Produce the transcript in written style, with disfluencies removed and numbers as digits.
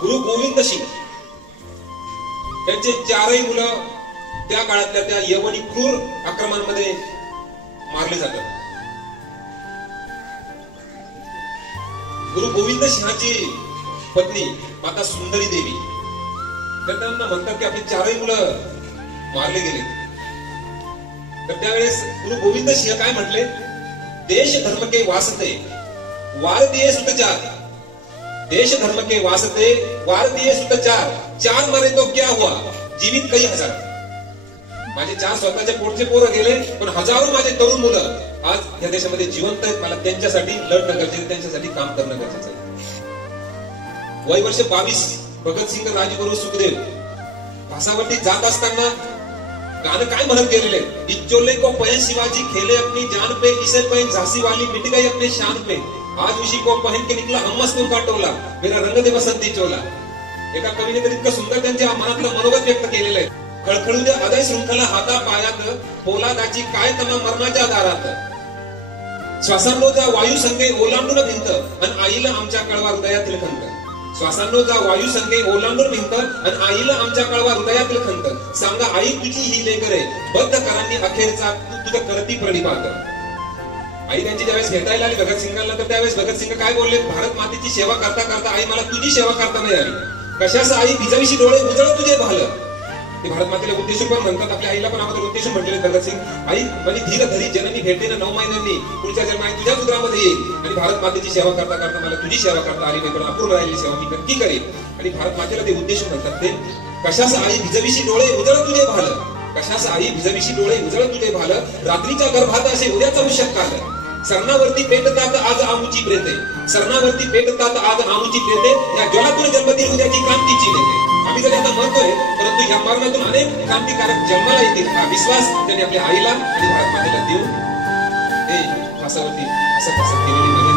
गुरु गोविंद सिंग त्यांचे चारही मुलं त्या काळातल्या त्या यवनी क्रूर आक्रमणामध्ये मारले जातात. गुरु गोविंद सिंहाची पत्नी माता सुंदरी देवी त्यांना म्हणतात की आपली चारही मुलं मारले गेले. तर त्यावेळेस गुरु गोविंद सिंह काय म्हटले, देश धर्म के वास्ते वार दिए सुत चार, देश धर्म के वास्ते वार दिए सुत चार, चार मरे तो क्या हुआ, जीवित कई हजार. माझे चार स्वतःच्या पोटचे पोरं गेले, पण हजारो माझे तरुण मुलं आज या देशामध्ये जिवंत आहेत. मला त्यांच्यासाठी लढणं गरजेचं, त्यांच्यासाठी काम करणं गरजेचं आहे. वय वर्ष 22 भगतसिंग, राजगुरू, सुखदेव भासावरती जात असताना गाणं काय म्हणत गेलेले, इच्चोले को पहन शिवाजी खेले अपनी जान पे, इसे पहन झांसी वाली मिट गई अपने शान पे, आज उसी को पहन के निकला हम मस्तूर का टोला, मेरा रंग दे बसंती चोला. एका कवीने तर इतकं सुंदर त्यांच्या मनातलं मनोगत व्यक्त केलेलं आहे. खळखळू दे हृदय शृंखला हाता पायात, पोलादाची काय तमा मरणाच्या दारात, श्वासांनो जा वायू संगे ओलांडून भिंत, आणि आईला आमच्या कळवा हृदयातील खंत. श्वासांनो जा वायू संगे ओलांडून भिंत, आणि आईला आमच्या कळवा हृदयातील खंत. सांगा आई तुझी ही लेकरे, बद्ध करांनी अखेरचा तुझं करती प्रणिपात. आई त्यांची ज्यावेळेस भेटायला आली भगतसिंगांना, तर त्यावेळेस भगतसिंग काय बोलले, भारत मातेची सेवा करता करता आई मला तुझी सेवा करता नाही आली. कशाच आई भिजाविषयी डोळे उजळ तुझे भालं. ते भारत मातेला उद्देश पण म्हणतात, आपल्या आईला पण अगोदर उद्देश म्हटलेले भगतसिंग. आई म्हणे धीर धरी जननी भेटते ना 9 महिन्यांनी, पुढच्या जन्मात तुझ्या उदरामध्ये येईल, आणि भारत मातेची सेवा करता करता मला तुझी सेवा करता आली नाही, पण अपूर्ण राहिलेली सेवा मी नक्की करेन. आणि भारत मातेला ते उद्देश म्हणतात, ते कशाच आई भिजविषयी डोळे उजळ तुझे भालं, कशाच आई भिजविषयी डोळे उजळ तुझे भालं, रात्रीच्या गर्भात असे उद्याचा उशक काल, सरणावरती पेटतात आज आमुची प्रेते, सरणावरती पेटतात आज आमुची प्रेते, या ज्वलातून जन्मतील उद्याची क्रांतीची नेते. आम्ही जरी आता मरतोय, परंतु या मरणातून अनेक क्रांतिकारक जन्माला येतील, हा विश्वास त्यांनी आपल्या आईला आणि भारत मातेला देऊन ते फासावरती असं केलेली